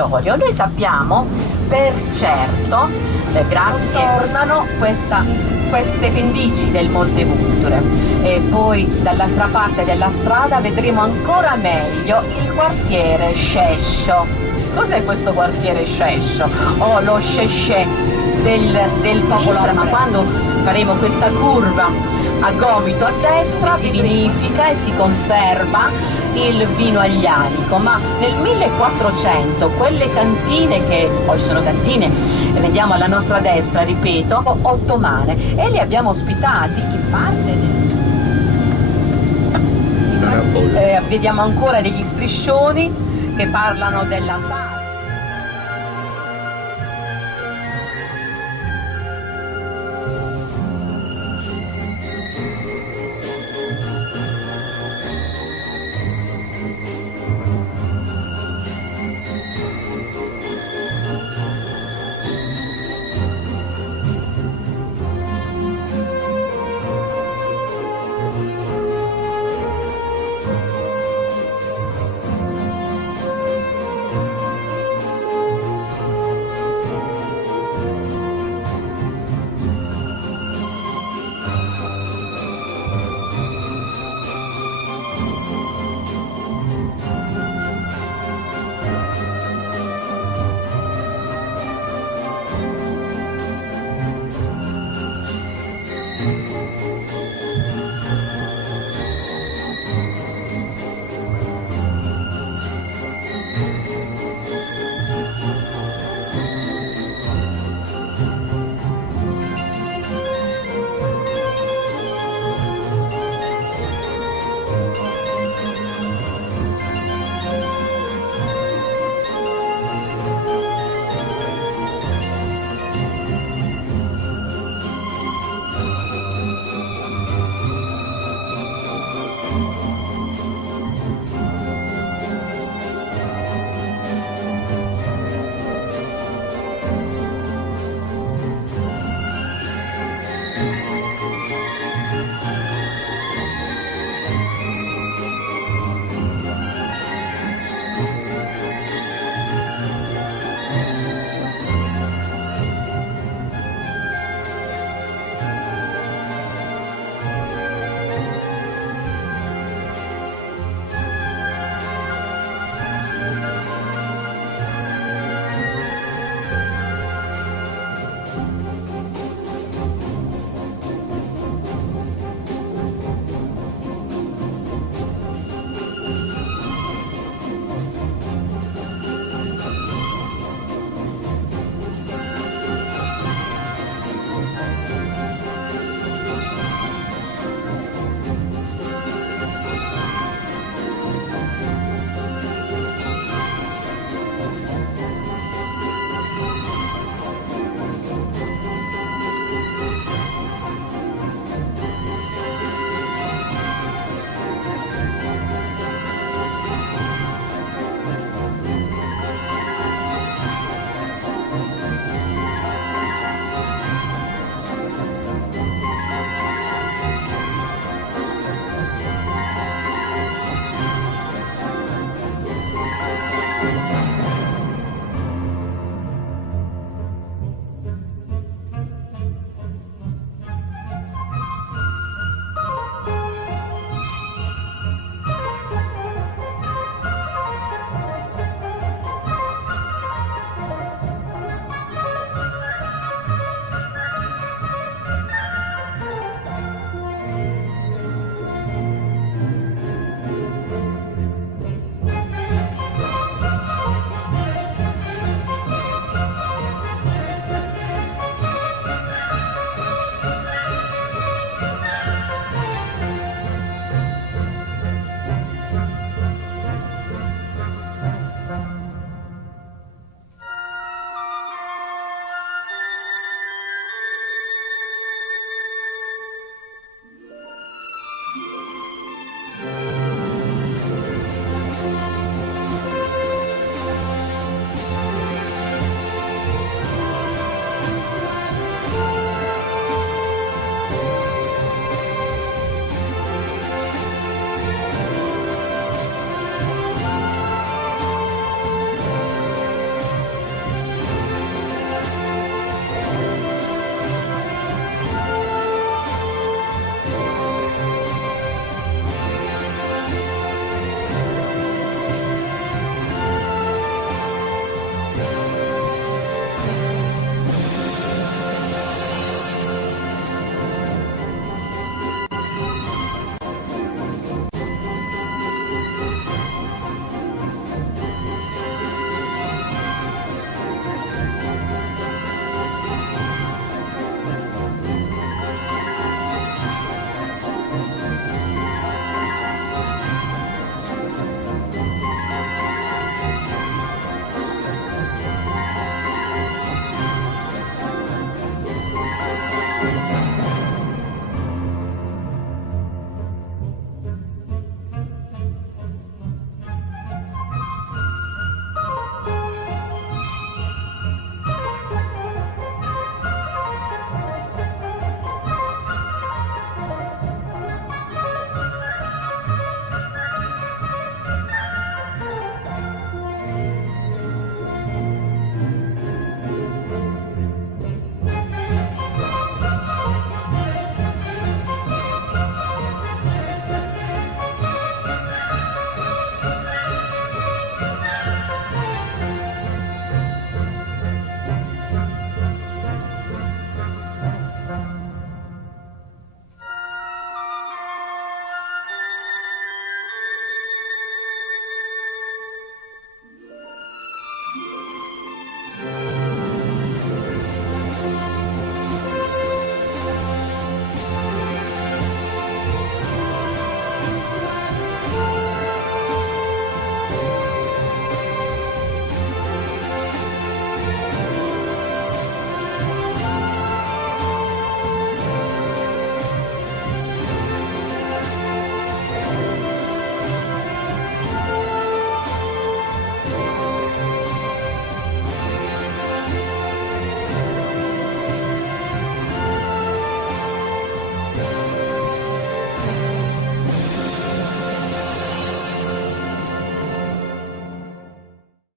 territorio. Noi sappiamo per certo, grazie, tornano queste pendici del Monte Vulture, e poi dall'altra parte della strada vedremo ancora meglio il quartiere Scescio. Cos'è questo quartiere Scescio? O lo Scesce del popolo, ma quando faremo questa curva a gomito a destra si vinifica e si conserva il vino aglianico, ma nel 1400 quelle cantine, che poi sono cantine, vediamo alla nostra destra, ripeto, ottomane, e li abbiamo ospitati in parte vediamo ancora degli striscioni che parlano della sala.